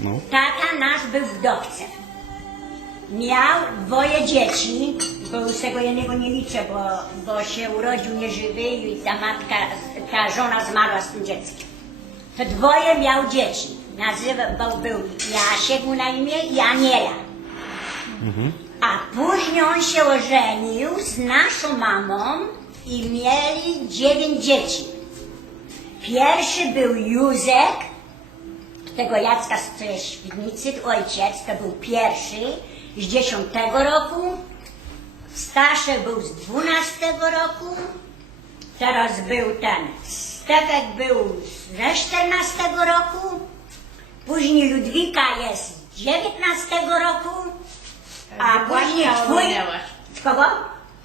No. Tata nasz był wdowcem. Miał dwoje dzieci, bo z tego jednego nie liczę, bo, bo się urodził nieżywy i ta matka, ta żona zmarła z tym dzieckiem. To dwoje miał dzieci. Nazywał był Jasiek mu na imię i Aniela. A później on się ożenił z naszą mamą i mieli dziewięć dzieci. Pierwszy był Józek, tego Jacka z Świdnicy, ojciec, to był pierwszy z dziesiątego roku, Staszek był z dwunastego roku, teraz był ten, Stefek był ze czternastego roku, później Ludwika jest z dziewiętnastego roku, a później twój... Kogo?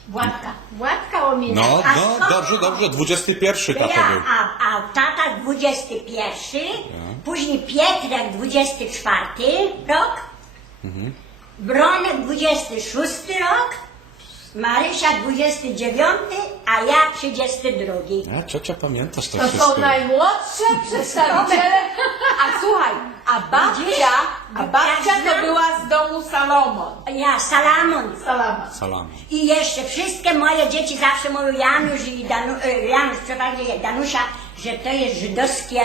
Władka. Władka ominęła. No, no, dobrze, dobrze, 21 tata był. a, a tata 21, później Pietrek 24 rok, Bronek 26 rok, Marysia 29, a ja 32. A ciocia pamiętasz to To są wszystko. najmłodsze przedstawiciele. A słuchaj, a babcia, a babcia to była z domu Salomon. Ja, Salamon. Salama. Salam. I jeszcze wszystkie moje dzieci zawsze mówią Janusz i Danu, e, Janusz, przeważnie Danusia, że to jest żydowskie,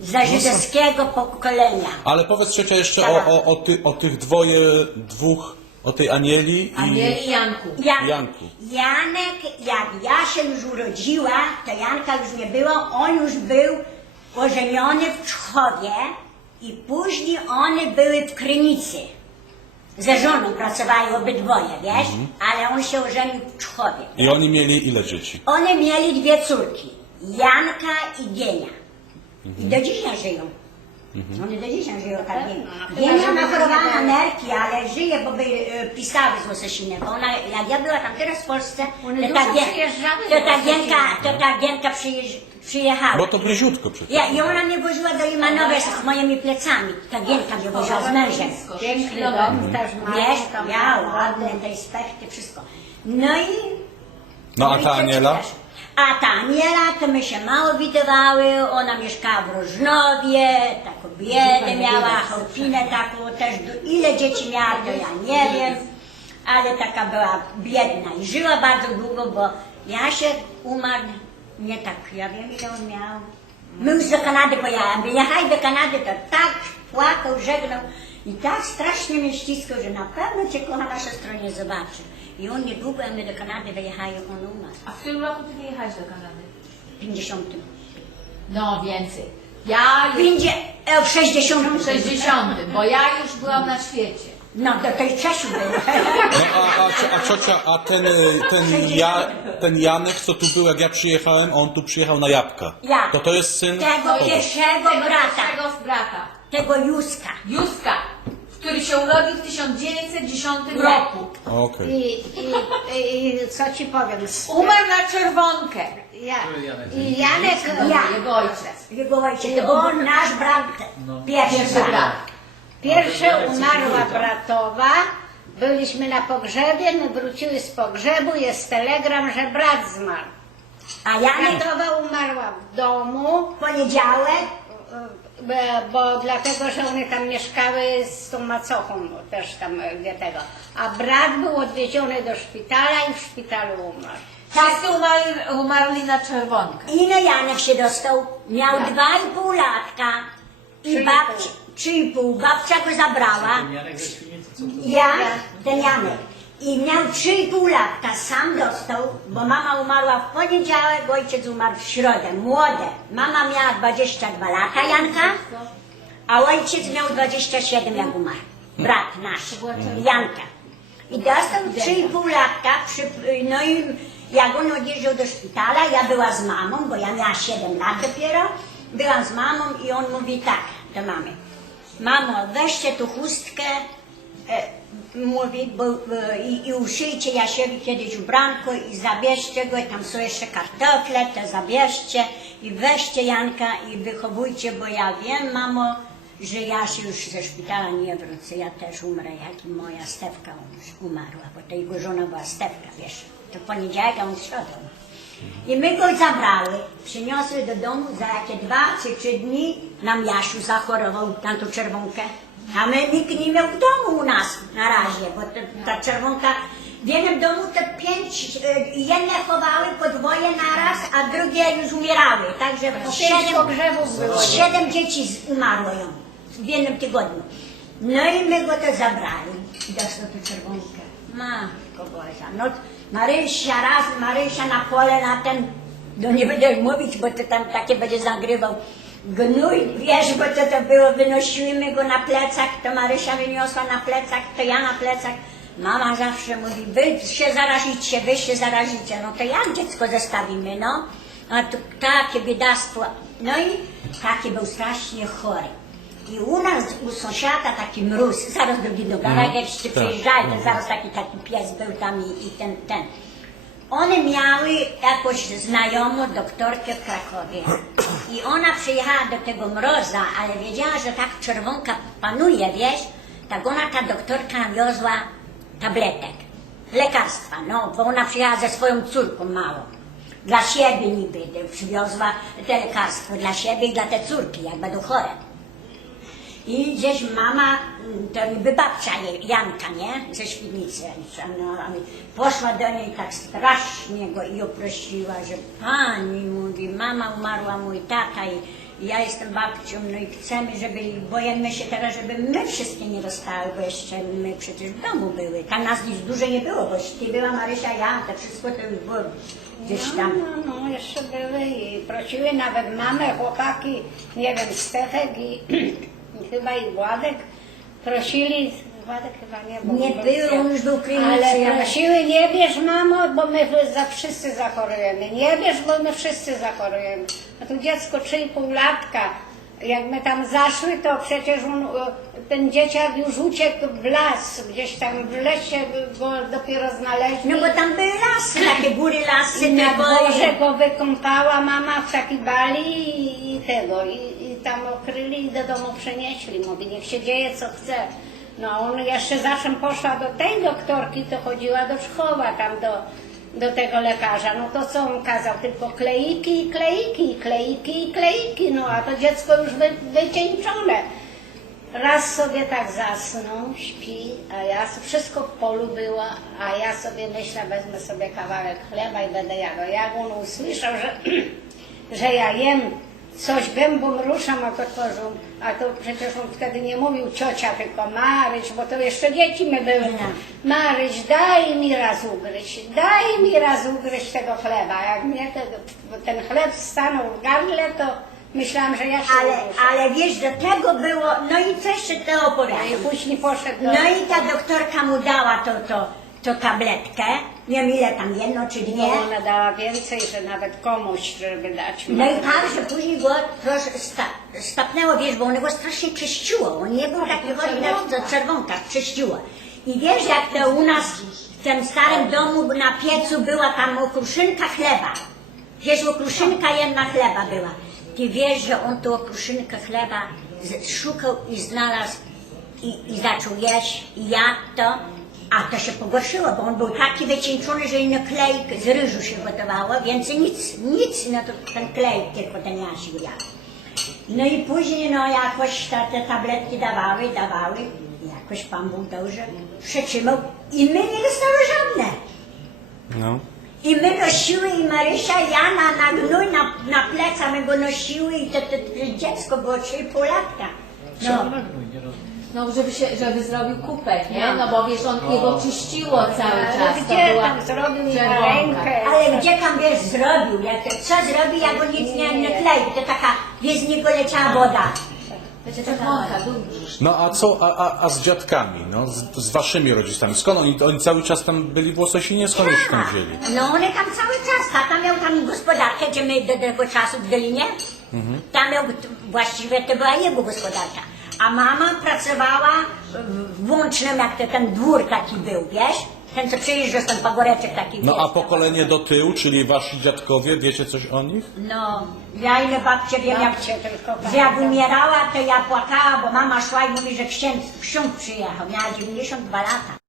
za żydowskiego pokolenia. Ale powiedz ciocia jeszcze o, o, o, ty, o tych dwoje, dwóch, o tej Anieli i... Anieli i Janku. Jan, Janku. Janek, jak ja się już urodziła, to Janka już nie było, on już był ożeniony w Czchowie i później one były w Krynicy. Ze żoną pracowali obydwoje, wiesz, ale on się ożenił w Czchowie. I oni mieli ile dzieci? One mieli dwie córki, Janka i Gienia. I do dzisiaj żyją. One do dzisiaj żyją tak nie. Gienia ma chorowała na nerki, ale żyje, bo by e, pisały z Łososiny. Bo ona, jak ja była tam teraz w Polsce, One to ta, dużo Gien- przyjeżdżały to ta. Gienka, to ta Gienka przyjeżdż, przyjechała. Bo to bliziutko przecież. Ja, I ona mnie woziła do Imanowa z moimi plecami. Ta Gienka mnie woziła z mężem. Piękny No, dom też ma. Wiesz, ja, ładne, te spekty, wszystko. No i No a i ta Aniela? A ta Aniela, to my się mało widywały, ona mieszkała w Rożnowie, taką biedę miała, chałupinę taką też, du- ile dzieci miała, to ja nie wiem, ale taka była biedna i żyła bardzo długo, bo Jasiek umarł, nie tak, ja wiem ile on miał. My już do Kanady pojechałem, wyjechali do Kanady, to tak płakał, żegnał i tak strasznie mnie ściskał, że na pewno Cię kochana siostro nie zobaczy. I on niedługo, jak my do Kanady wyjechali, on umarł. A w którym roku ty wyjechałeś do Kanady? W 50. No więcej. Ja już Pięćdzie, e, w 60. w 60, bo ja już byłam na świecie. No, do tej Czesiu było. No a, a, a ciocia, a ten, y, ten, ja, ten Janek, co tu był, jak ja przyjechałem, on tu przyjechał na jabłka. Ja. To to jest syn? Tego Kogo? pierwszego brata, Tego z brata. tego Józka. Józka, który się urodził w 1910 roku. Okej. I, i, I co ci powiem? Umarł na czerwonkę. Ja, I Janek, Ja. Jego ojciec. Jego ojciec, to on nasz brat, pierwszy Pierwszy brat. brat. pierwszy umarła bratowa, byliśmy na pogrzebie, my wróciły z pogrzebu, jest telegram, że brat zmarł. A Janek Bratowa umarła w domu, w poniedziałek, bo, bo dlatego, że one tam mieszkały z tą macochą, też tam e, gdzie tego. A brat był odwieziony do szpitala i w szpitalu umarł. Wszyscy umarli, umarli na czerwonkę. inny Janek się dostał, miał Tak. dwa i pół latka Trzy i i babci, trzy i pół, babcia go zabrała. Janek ze Świnicy, co to? Ja, ten Janek. I miał 3,5 latka, sam dostał, bo mama umarła w poniedziałek, ojciec umarł w środę, młode. Mama miała 22 lata, Janka, a ojciec miał 27, jak umarł. Brat nasz, Janka. I dostał 3,5 latka, przy, no i jak on odjeżdżał do szpitala, ja była z mamą, bo ja miała 7 lat dopiero, byłam z mamą i on mówi tak do mamy. Mamo, weźcie tu chustkę, mówi, bo, e, i, i uszyjcie Jasiowi kiedyś ubranko i zabierzcie go, i tam są jeszcze kartofle, to zabierzcie i weźcie Janka i wychowujcie, bo ja wiem, mamo, że ja się już ze szpitala nie wrócę, ja też umrę, jak i moja Stefka już umarła, bo to jego żona była Stefka, wiesz, to poniedziałek, a on w środę. I my go zabrały, przyniosły do domu, za jakie dwa czy trzy dni nam Jasiu zachorował na tą czerwonkę. A my nikt nie miał w domu u nas na razie, bo to, ta czerwonka w jednym domu to pięć, e, jedne chowały podwoje naraz, a drugie już umierały. Także siedem, było. siedem dzieci z- umarło ją w jednym tygodniu. No i my go to zabrali i dostał tu czerwonkę. Matko Boża. No Marysia raz, Marysia na pole na ten, no nie będę mówić, bo to tam takie będzie zagrywał. Gnój, wiesz, bo co to było, wynosiły go na plecach, to Marysia wyniosła na plecach, to ja na plecach. Mama zawsze mówi, wy się zarazicie, wy się zarazicie. No to jak dziecko zostawimy, no? A tu takie biedactwo. No i taki był strasznie chory. I u nas, u sąsiada taki mróz, zaraz drugi do jak jeśli tak. przyjeżdżali, to zaraz taki, taki pies był tam i, i ten, ten. One miały jakąś znajomą doktorkę w Krakowie i ona przyjechała do tego mroza, ale wiedziała, że tak czerwonka panuje, wiesz, tak ona, ta doktorka nam wiozła tabletek, lekarstwa, no, bo ona przyjechała ze swoją córką małą. Dla siebie niby przywiozła te lekarstwo, dla siebie i dla tej córki, jak będą chore. I gdzieś mama, mm, to niby babcia Janka, nie? Ze Świdnicy. No, poszła do niej tak strasznie go i ją prosiła, że pani mówi, mama umarła, mój tata i ja jestem babcią, no i chcemy, żeby, boimy się teraz, żeby my wszystkie nie dostały, bo jeszcze my przecież w domu były. Tam nas nic dużo nie było, bo ty była Marysia, ja, to wszystko to już było gdzieś tam. No, no, jeszcze były i prosiły nawet mamę, chłopaki, nie wiem, Stefek i chyba i Władek prosili, Władek chyba nie był. Nie bo- był, on już był w klinice, Ale prosiły, nie bierz mamo, bo my za wszyscy zachorujemy, nie bierz, bo my wszyscy zachorujemy. A tu dziecko 3,5 latka, jak my tam zaszły, to przecież on, e, ten dzieciak już uciekł w las, gdzieś tam w lesie go dopiero znaleźli. No bo tam były lasy, takie góry lasy, I na dworze go wykąpała mama w takiej bali i, tego, i tam okryli i do domu przenieśli. Mówi, niech się dzieje co chce. No on jeszcze zaczem poszła do tej doktorki, to chodziła do Czchowa, tam do, do tego lekarza. No to co on kazał? Tylko kleiki i kleiki, kleiki i kleiki. No a to dziecko już wy, wycieńczone. Raz sobie tak zasnął, śpi, a ja wszystko w polu było, a ja sobie myślę, wezmę sobie kawałek chleba i będę jadł. Jak on usłyszał, że, że ja jem, coś gębą ruszam, a to tworzą, a to przecież on wtedy nie mówił ciocia, tylko Maryś, bo to jeszcze dzieci my były. Maryś, daj mi raz ugryźć, daj mi raz ugryźć tego chleba. Jak mnie tego, ten chleb stanął w gardle, to myślałam, że ja się Ale, uduszę. ale wiesz, do tego było, no i co jeszcze No opowiadam. i później poszedł do... No i ta doktorka mu dała to, to, to tabletkę, nie wiem ile tam, jedno czy dwie. Ona dała więcej, że nawet komuś, żeby dać. No i tak, że później go trosz sta, stapnęło, wiesz, bo ono go strasznie czyściło. On nie był taki chory, jak czerwonka, czyściło. I wiesz, jak to u nas w tym starym domu na piecu była tam okruszynka chleba. Wiesz, okruszynka jedna chleba była. Ty wiesz, że on tą okruszynkę chleba szukał i znalazł i, i zaczął jeść i jadł to, a to się pogorszyło, bo on był taki wycieńczony, że inny klej z ryżu się gotowało, więc nic, nic, no to ten klej tylko ten Jasiu jadł. No i później no jakoś ta, te tabletki dawały, dawały, jakoś Pan Bóg dał, że przytrzymał i my nie dostały żadne. No. I my nosiły, i Marysia, i ja na, na gnój, na, na pleca my go nosiły i to, to, to dziecko było 3,5 latka. No, No, żeby, się, żeby zrobił kupek, nie? No bo wiesz, on jego czyściło cały Ale czas. to gdzie była tam zrobił mi na czerwonka. rękę? ale gdzie tam wiesz, zrobił, jak, co zrobił, jak on nic nie, nie kleił, to taka, wiesz, z niego leciała woda. Czerwonka. No a co, a, a, a z dziadkami, no, z, z waszymi rodzicami? Skąd oni, oni cały czas tam byli w Łososinie? Skąd oni się tam wzięli? No one tam cały czas, tata miał tam gospodarkę, gdzie my do tego czasu w Dolinie, tam miał, właściwie to była jego gospodarka. A mama pracowała w Włącznym, jak to ten dwór taki był, wiesz? Ten, co przyjeżdża z ten pagoreczek taki, No wiesz, a pokolenie do tyłu, czyli wasi dziadkowie, wiecie coś o nich? No, ja ile babcie wiem, jak, Babcie tylko że jak pamiętam. umierała, to ja płakała, bo mama szła i mówi, że ksiądz, ksiądz przyjechał, miała 92 lata.